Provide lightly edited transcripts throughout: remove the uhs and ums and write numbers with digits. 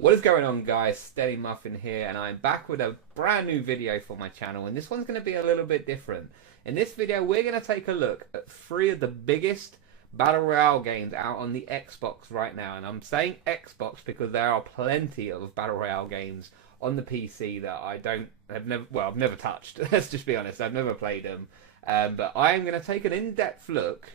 What is going on, guys? Steady Muffin here, and I'm back with a brand new video for my channel, and this one's going to be a little bit different. In this video we're going to take a look at 3 of the biggest Battle Royale games out on the Xbox right now, and I'm saying Xbox because there are plenty of Battle Royale games on the PC that I've never touched. Let's just be honest, I've never played them, but I am going to take an in-depth look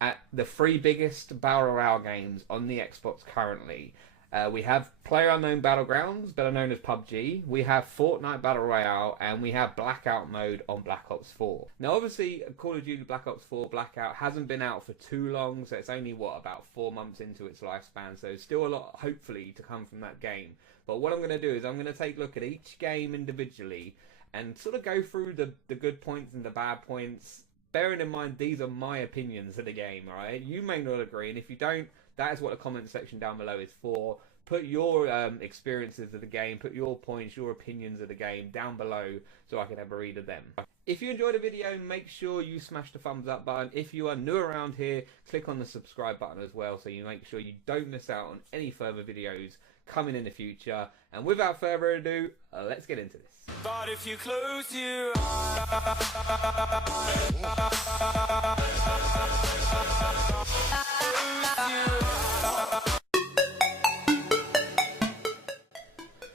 at the 3 biggest Battle Royale games on the Xbox currently. We have PlayerUnknown Battlegrounds, better known as PUBG. We have Fortnite Battle Royale, and we have Blackout mode on Black Ops 4. Now, obviously, Call of Duty Black Ops 4 Blackout hasn't been out for too long, so it's only, about 4 months into its lifespan, so still a lot, hopefully, to come from that game. But what I'm going to do is I'm going to take a look at each game individually and sort of go through the good points and the bad points, bearing in mind these are my opinions of the game, alright? You may not agree, and if you don't, that is what the comment section down below is for. Put your experiences of the game, put your points, your opinions of the game down below so I can have a read of them. If you enjoyed the video, make sure you smash the thumbs up button. If you are new around here, click on the subscribe button as well so you make sure you don't miss out on any further videos coming in the future. And without further ado, let's get into this. But if you close your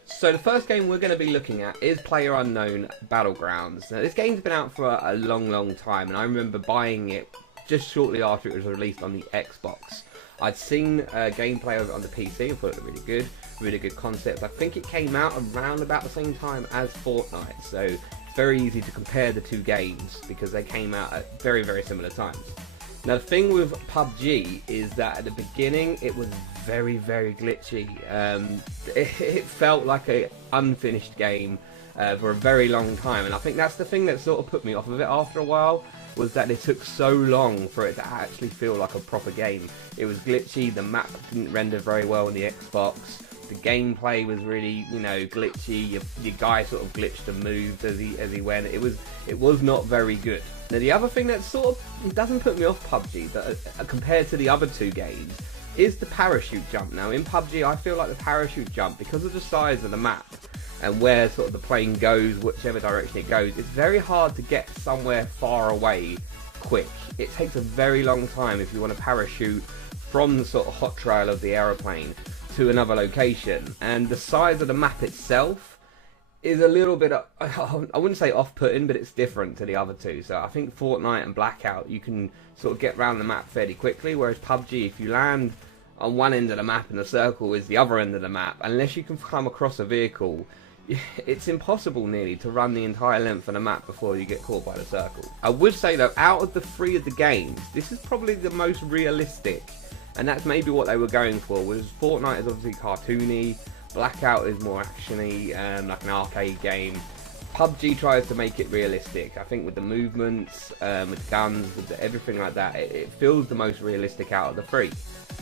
So the first game we're going to be looking at is PlayerUnknown Battlegrounds. Now, this game's been out for a long time, and I remember buying it just shortly after it was released on the Xbox. I'd seen gameplay of it on the PC and thought it was really good concept. I think it came out around about the same time as Fortnite, so it's very easy to compare the 2 games because they came out at very similar times. Now, the thing with PUBG is that at the beginning it was very glitchy. It felt like an unfinished game for a very long time, and I think that's the thing that sort of put me off of it after a while, was that it took so long for it to actually feel like a proper game. It was glitchy, the map didn't render very well on the Xbox, the gameplay was really, glitchy, your guy sort of glitched and moved as he went. It was not very good. Now, the other thing that sort of doesn't put me off PUBG, that, compared to the other 2 games, is the parachute jump. Now, in PUBG, I feel like the parachute jump, because of the size of the map and where sort of the plane goes, whichever direction it goes, it's very hard to get somewhere far away quick. It takes a very long time if you want to parachute from the sort of hot trail of the aeroplane to another location, and the size of the map itself is a little bit, I wouldn't say off-putting, but it's different to the other 2. So I think Fortnite and Blackout, you can sort of get around the map fairly quickly, whereas PUBG, if you land on one end of the map and the circle is the other end of the map, unless you can come across a vehicle, it's impossible nearly to run the entire length of the map before you get caught by the circle. I would say though, out of the 3 of the games, this is probably the most realistic, and that's maybe what they were going for. Was Fortnite is obviously cartoony, Blackout is more actiony, like an arcade game. PUBG tries to make it realistic. I think with the movements, with the guns, with everything like that, it feels the most realistic out of the 3.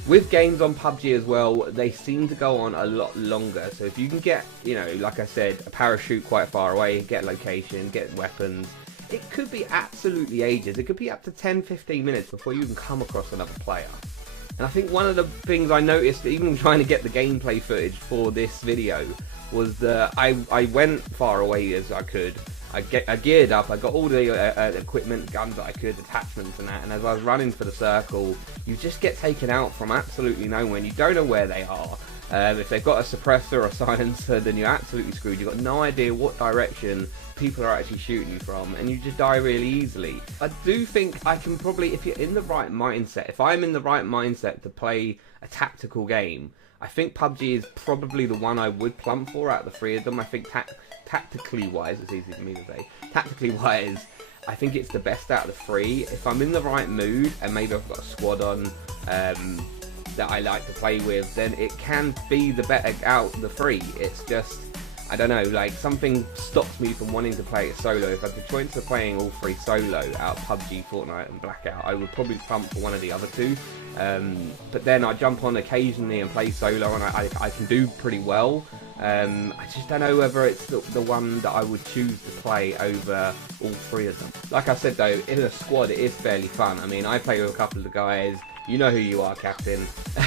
With games on PUBG as well, they seem to go on a lot longer. So if you can get, like I said, a parachute quite far away, get location, get weapons, it could be absolutely ages. It could be up to 10-15 minutes before you even come across another player. And I think one of the things I noticed, even trying to get the gameplay footage for this video, was that I went far away as I could. I geared up, I got all the equipment, guns that I could, attachments and that, and as I was running for the circle, you just get taken out from absolutely nowhere, and you don't know where they are. If they've got a suppressor or a silencer, then you're absolutely screwed. You've got no idea what direction people are actually shooting you from, and you just die really easily. I do think I can probably, if you're in the right mindset, if I'm in the right mindset to play a tactical game, I think PUBG is probably the one I would plump for out of the 3 of them. I think tactically wise, it's easy for me to say, tactically wise, I think it's the best out of the 3. If I'm in the right mood, and maybe I've got a squad on that I like to play with, then it can be the better out of the 3. It's just, I don't know, like something stops me from wanting to play it solo. If I had the choice of playing all 3 solo out of PUBG, Fortnite and Blackout, I would probably plump for one of the other 2. But then I jump on occasionally and play solo, and I can do pretty well. I just don't know whether it's the one that I would choose to play over all 3 of them. Like I said though, in a squad it is fairly fun. I mean, I play with a couple of the guys, You know who you are, Captain.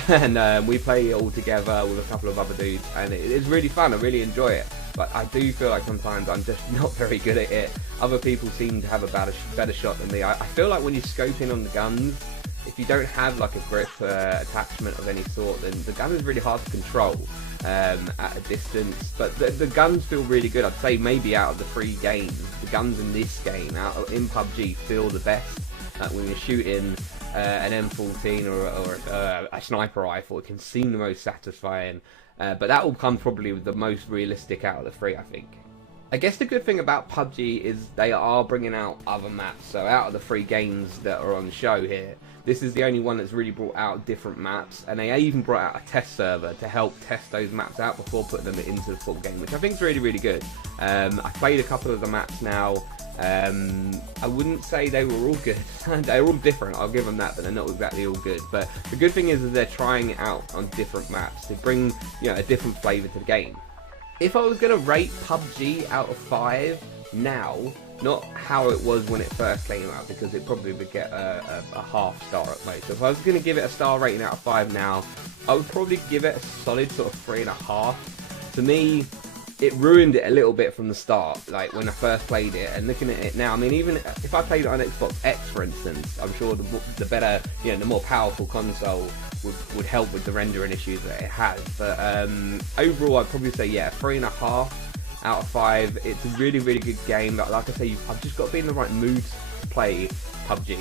And we play it all together with a couple of other dudes, and it's really fun. I really enjoy it. But I do feel like sometimes I'm just not very good at it. Other people seem to have a better shot than me. I feel like when you scope in on the guns, if you don't have like a grip attachment of any sort, then the gun is really hard to control at a distance. But the guns feel really good. I'd say maybe out of the 3 games, the guns in this game, in PUBG, feel the best. When you're shooting an M14 or a sniper rifle, it can seem the most satisfying. But that will come probably with the most realistic out of the 3, I think. I guess the good thing about PUBG is they are bringing out other maps. So out of the 3 games that are on the show here, this is the only one that's really brought out different maps. And they even brought out a test server to help test those maps out before putting them into the full game, which I think is really, really good. I've played a couple of the maps now. I wouldn't say they were all good. They're all different, I'll give them that, but they're not exactly all good. But the good thing is that they're trying it out on different maps to bring, a different flavour to the game. If I was going to rate PUBG out of 5 now, not how it was when it first came out, because it probably would get a half star at most. So if I was going to give it a star rating out of 5 now, I would probably give it a solid sort of 3.5. To me, it ruined it a little bit from the start, like when I first played it. And looking at it now, I mean, even if I played it on Xbox X, for instance, I'm sure the better, the more powerful console would help with the rendering issues that it has. But overall, I'd probably say, 3.5 out of 5. It's a really, really good game. But like I say, I've just got to be in the right mood to play PUBG.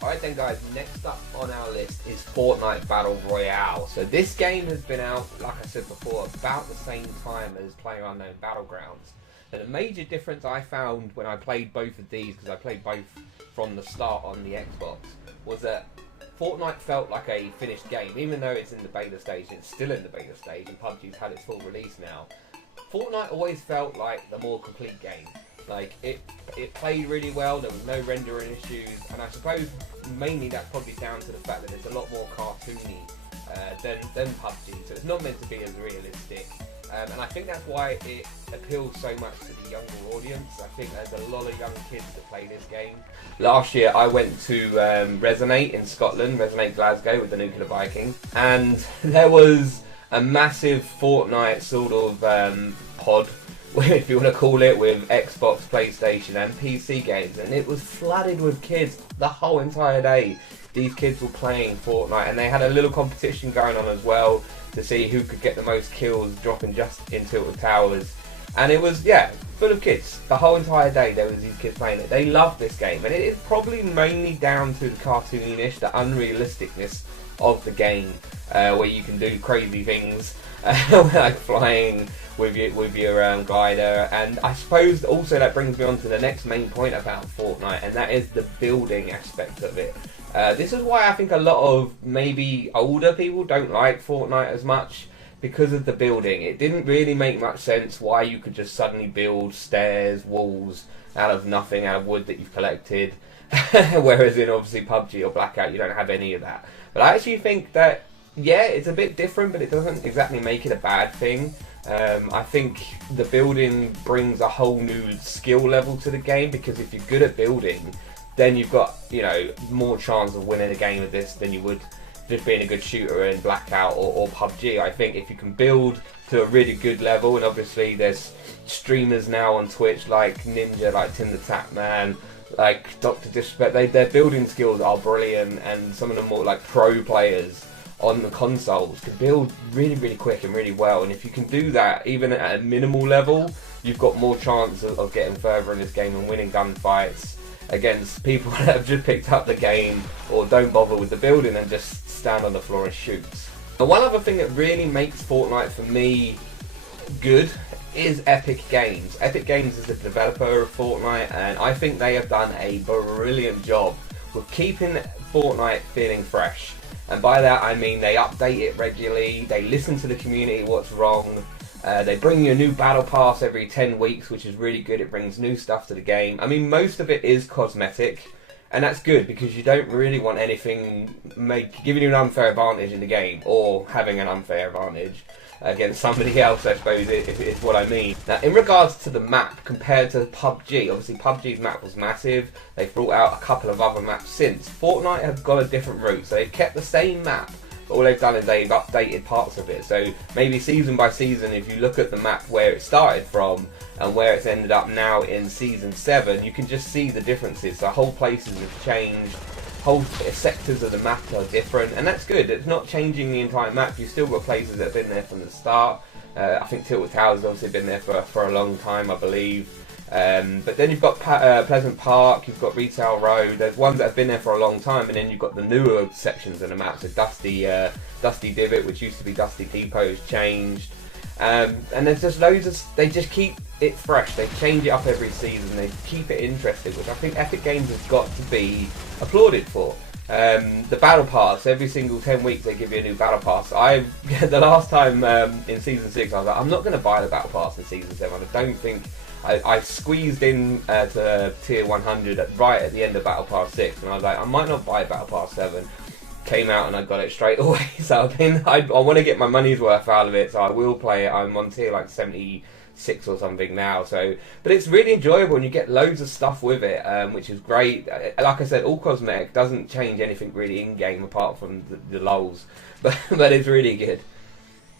Alright then guys, next up on our list is Fortnite Battle Royale. So this game has been out, like I said before, about the same time as PlayerUnknown Battlegrounds. And the major difference I found when I played both of these, because I played both from the start on the Xbox, was that Fortnite felt like a finished game. Even though it's in the beta stage, it's still in the beta stage, and PUBG's had its full release now. Fortnite always felt like the more complete game. Like, it played really well, there was no rendering issues, and I suppose mainly that's probably down to the fact that it's a lot more cartoony than PUBG, so it's not meant to be as realistic. And I think that's why it appeals so much to the younger audience. I think there's a lot of young kids that play this game. Last year I went to Resonate in Scotland, Resonate Glasgow with the Nuclear Viking, and there was a massive Fortnite sort of pod, if you want to call it, with Xbox, PlayStation and PC games, and it was flooded with kids the whole entire day. These kids were playing Fortnite, and they had a little competition going on as well to see who could get the most kills dropping just into the towers. And it was, full of kids. The whole entire day there was these kids playing it. They love this game, and it is probably mainly down to the cartoonish, the unrealisticness of the game, where you can do crazy things like flying with your glider. And I suppose also that brings me on to the next main point about Fortnite, and that is the building aspect of it. This is why I think a lot of maybe older people don't like Fortnite as much, because of the building. It didn't really make much sense why you could just suddenly build stairs, walls out of nothing, out of wood that you've collected, whereas in obviously PUBG or Blackout you don't have any of that. But I actually think that, it's a bit different, but it doesn't exactly make it a bad thing. I think the building brings a whole new skill level to the game, because if you're good at building, then you've got, more chance of winning a game of this than you would just being a good shooter in Blackout or PUBG. I think if you can build to a really good level, and obviously there's streamers now on Twitch like Ninja, like Tim the Tap Man, like Dr. Disrespect, their building skills are brilliant, and some of them more like pro players on the consoles can build really, really quick and really well. And if you can do that, even at a minimal level, you've got more chance of getting further in this game and winning gunfights against people that have just picked up the game or don't bother with the building and just stand on the floor and shoot. And one other thing that really makes Fortnite for me good is Epic Games. Epic Games is the developer of Fortnite, and I think they have done a brilliant job with keeping Fortnite feeling fresh. And by that I mean they update it regularly, they listen to the community, what's wrong, they bring you a new battle pass every 10 weeks, which is really good. It brings new stuff to the game. I mean, most of it is cosmetic, And that's good because you don't really want anything giving you an unfair advantage in the game, or having an unfair advantage against somebody else, I suppose, if it's what I mean. Now, in regards to the map compared to PUBG, obviously PUBG's map was massive. They've brought out a couple of other maps since. Fortnite have got a different route, so they've kept the same map, but all they've done is they've updated parts of it. So maybe season by season, if you look at the map where it started from and where it's ended up now in season 7, you can just see the differences. So whole places have changed, whole sectors of the map are different, and that's good. It's not changing the entire map. You've still got places that have been there from the start. I think Tilted Towers has obviously been there for a long time, I believe. But then you've got Pleasant Park, you've got Retail Road. There's ones that have been there for a long time, and then you've got the newer sections of the map. So Dusty Divot, which used to be Dusty Depot, has changed. And there's just loads of. They just keep it fresh. They change it up every season. They keep it interesting, which I think Epic Games has got to be applauded for. The battle pass, every single 10 weeks they give you a new battle pass. The last time in season 6, I was like, I'm not going to buy the battle pass in season 7. I don't think. I squeezed in to tier 100 right at the end of battle pass 6, and I was like, I might not buy battle pass 7. Came out and I got it straight away. So I want to get my money's worth out of it, so I will play it. I'm on tier like 76 or something now, but it's really enjoyable and you get loads of stuff with it, which is great. Like I said, all cosmetic, doesn't change anything really in game apart from the lols, but it's really good.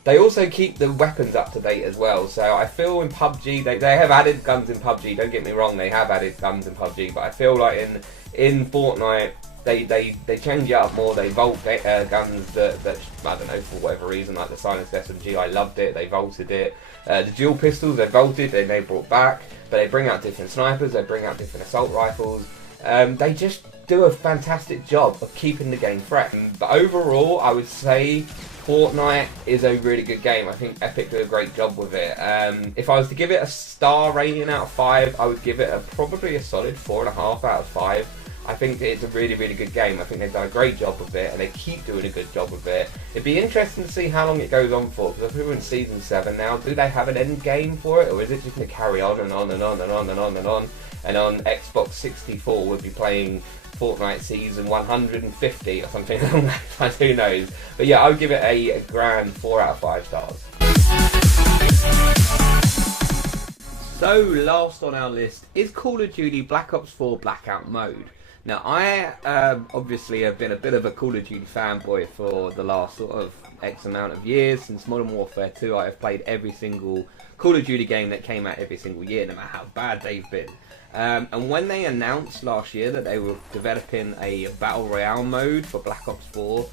They also keep the weapons up to date as well, so I feel in PUBG, they have added guns in PUBG, don't get me wrong, they have added guns in PUBG, but I feel like in Fortnite, they change it up more. They vault guns that I don't know, for whatever reason, like the Silenced SMG. I loved it. They vaulted it. The dual pistols they vaulted. They brought back, but they bring out different snipers. They bring out different assault rifles. They just do a fantastic job of keeping the game fresh. But overall, I would say Fortnite is a really good game. I think Epic do a great job with it. If I was to give it a star rating out of 5, I would give it probably a solid 4.5 out of 5. I think it's a really, really good game. I think they've done a great job with it, and they keep doing a good job with it. It'd be interesting to see how long it goes on for, because if we're in season 7 now, do they have an end game for it, or is it just going to carry on and on and on and on and on and on? And on Xbox 64, we'll be playing Fortnite season 150 or something along those lines, who knows? But yeah, I would give it a grand 4 out of 5 stars. So last on our list is Call of Duty Black Ops 4 Blackout mode. Now, I obviously have been a bit of a Call of Duty fanboy for the last sort of X amount of years. Since Modern Warfare 2, I have played every single Call of Duty game that came out every single year, no matter how bad they've been. And when they announced last year that they were developing a Battle Royale mode for Black Ops 4,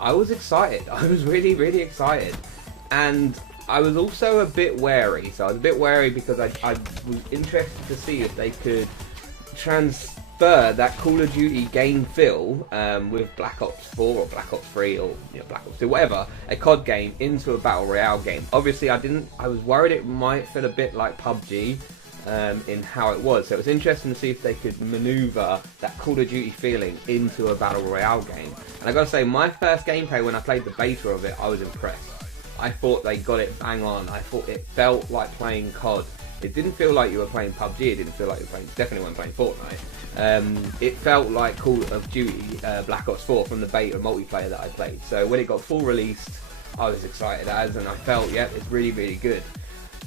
I was excited. I was really, really excited. And I was also a bit wary. So I was a bit wary because I was interested to see if they could transfer that Call of Duty game feel with Black Ops 4 or Black Ops 3 or Black Ops 2, whatever, a COD game into a Battle Royale game. Obviously I was worried it might feel a bit like PUBG in how it was, so it was interesting to see if they could maneuver that Call of Duty feeling into a Battle Royale game. And I gotta say, my first gameplay when I played the beta of it, I was impressed. I thought they got it bang on. I thought it felt like playing COD. It didn't feel like you were playing PUBG, it didn't feel like you were playing, definitely weren't playing Fortnite. It felt like Call of Duty Black Ops 4 from the beta multiplayer that I played. So when it got full released, I was excited and I felt, yeah, it's really, really good.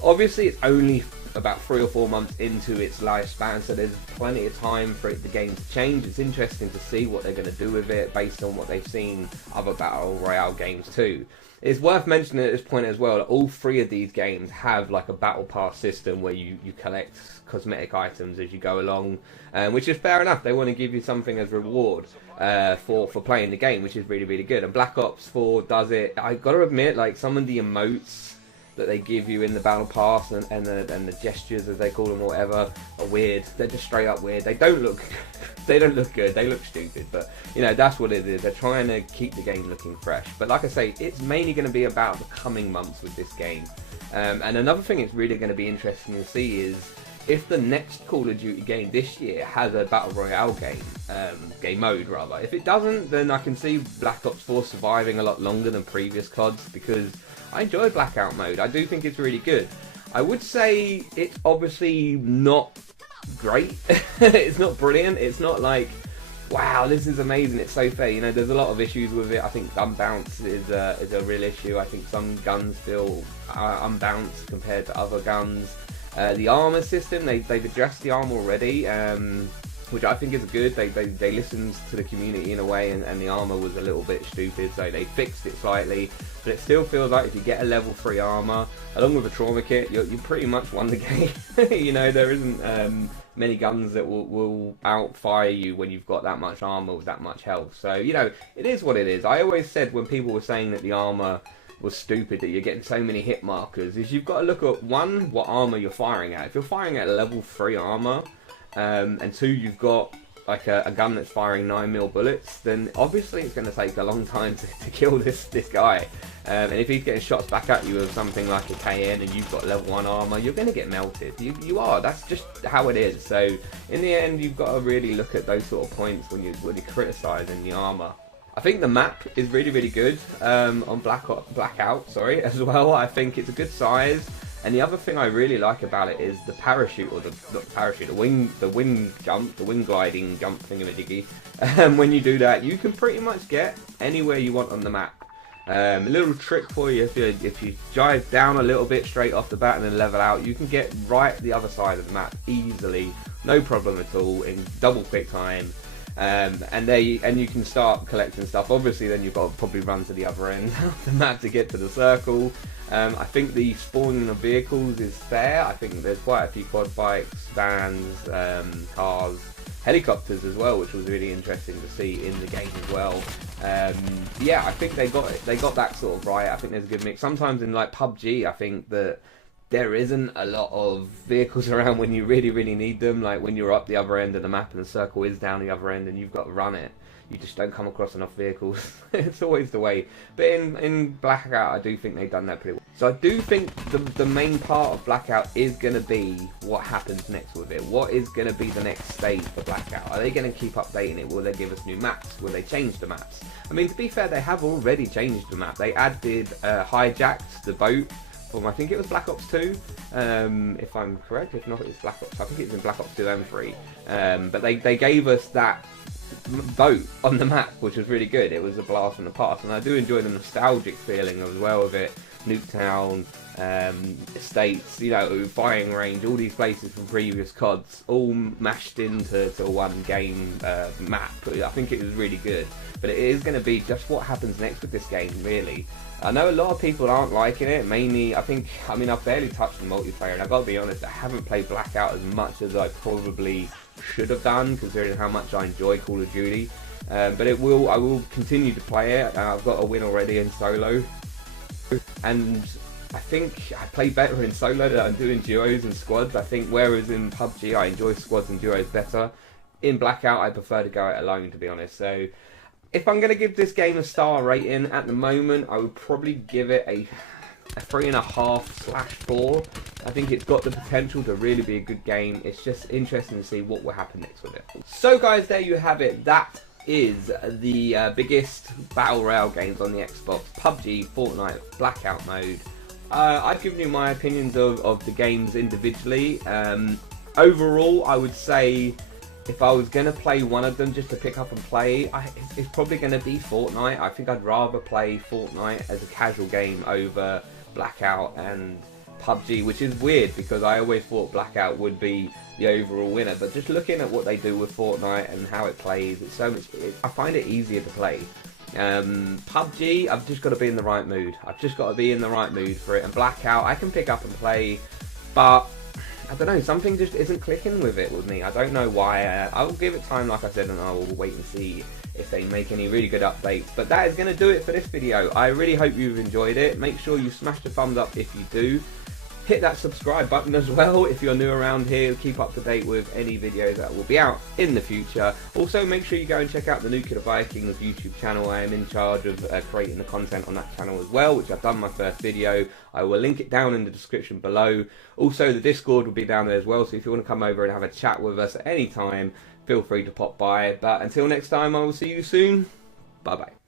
Obviously, it's only about 3 or 4 months into its lifespan, so there's plenty of time for the game to change. It's interesting to see what they're going to do with it based on what they've seen other Battle Royale games too. It's worth mentioning at this point as well that all 3 of these games have like a battle pass system where you collect cosmetic items as you go along, which is fair enough. They want to give you something as reward for playing the game, which is really, really good. And Black Ops 4 does it. I've got to admit, like, some of the emotes that they give you in the battle pass and the gestures, as they call them or whatever, are weird. They're just straight up weird. They don't look they don't look good. They look stupid, but that's what it is. They're trying to keep the game looking fresh. But like I say, it's mainly going to be about the coming months with this game. And another thing it's really going to be interesting to see is if the next Call of Duty game this year has a Battle Royale game mode rather. If it doesn't, then I can see Black Ops 4 surviving a lot longer than previous CODs, because I enjoy Blackout mode. I do think it's really good. I would say it's obviously not great. It's not brilliant. It's not like wow, this is amazing, it's so fair. You know, there's a lot of issues with it. I think gun bounce is a real issue. I think some guns feel unbalanced compared to other guns. The armor system, they've addressed the armor already, which I think is good. They listened to the community in a way, and the armor was a little bit stupid, so they fixed it slightly. But it still feels like if you get a level 3 armor along with a trauma kit, you pretty much won the game. You know, there isn't many guns that will outfire you when you've got that much armor with that much health. So, you know, it is what it is. I always said when people were saying that the armor was stupid, that you're getting so many hit markers, is you've got to look at, one, what armor you're firing at. If you're firing at level 3 armor, and 2, you've got like a gun that's firing 9mm bullets, then obviously it's going to take a long time to kill this guy. And if he's getting shots back at you with something like a KN and you've got level 1 armor, you're going to get melted. You are. That's just how it is. So in the end, you've got to really look at those sort of points when you're criticising the armor. I think the map is really good on Blackout, sorry, as well. I think it's a good size. And the other thing I really like about it is the parachute, or the wing jump, the wing gliding jump thingamajiggy. When you do that, you can pretty much get anywhere you want on the map. A little trick for you: if you dive down a little bit straight off the bat and then level out, you can get right the other side of the map easily, no problem at all, in double quick time. And you can start collecting stuff. Obviously, then you've got to probably run to the other end of the map to get to the circle. I think the spawning of vehicles is fair. I think there's quite a few quad bikes, vans, cars, helicopters as well, which was really interesting to see in the game as well. Yeah, I think they got that sort of right. I think there's a good mix. Sometimes in like PUBG, I think that there isn't a lot of vehicles around when you really need them. Like when you're up the other end of the map and the circle is down the other end and you've got to run it, you just don't come across enough vehicles. It's always the way. But in Blackout, I do think they've done that pretty well. So I do think the main part of Blackout is going to be what happens next with it. What is going to be the next stage for Blackout? Are they going to keep updating it? Will they give us new maps? Will they change the maps? I mean, to be fair, they have already changed the map. They added hijacked the boat from, I think it was Black Ops 2, if I'm correct. If not, it's Black Ops. I think it's in Black Ops 2 and 3. But they gave us that boat on the map, which was really good. It was a blast from the past, and I do enjoy the nostalgic feeling as well of it. Nuketown, Estates, you know, firing range, all these places from previous CODs, all mashed into one game map. I think it was really good, but it is going to be just what happens next with this game, really. I know a lot of people aren't liking it, mainly, I mean, I've barely touched the multiplayer, and I've got to be honest, I haven't played Blackout as much as I probably should have done, considering how much I enjoy Call of Duty. But I will continue to play it. I've got a win already in solo, and I think I play better in solo than I do in duos and squads. I think whereas in PUBG I enjoy squads and duos better, in Blackout I prefer to go it alone, to be honest. So if I'm going to give this game a star rating at the moment, I would probably give it a 3.5/4. I think it's got the potential to really be a good game. It's just interesting to see what will happen next with it. So guys, there you have it. That is the biggest battle royale games on the Xbox: PUBG, Fortnite, Blackout mode. I've given you my opinions of the games individually. Overall, I would say if I was going to play one of them just to pick up and play, it's probably going to be Fortnite. I think I'd rather play Fortnite as a casual game over Blackout and PUBG, which is weird because I always thought Blackout would be the overall winner. But just looking at what they do with Fortnite and how it plays, it's so much. I find it easier to play. PUBG, I've just got to be in the right mood. I've just got to be in the right mood for it. And Blackout, I can pick up and play, but I don't know, something just isn't clicking with it with me. I don't know why. I will give it time, like I said, and I will wait and see if they make any really good updates. But that is going to do it for this video. I really hope you've enjoyed it. Make sure you smash the thumbs up if you do. Hit that subscribe button as well if you're new around here. Keep up to date with any videos that will be out in the future. Also, make sure you go and check out the Nuclear Vikings YouTube channel. I am in charge of creating the content on that channel as well, which I've done my first video. I will link it down in the description below. Also, the Discord will be down there as well, so if you want to come over and have a chat with us at any time, feel free to pop by. But until next time, I will see you soon. Bye bye.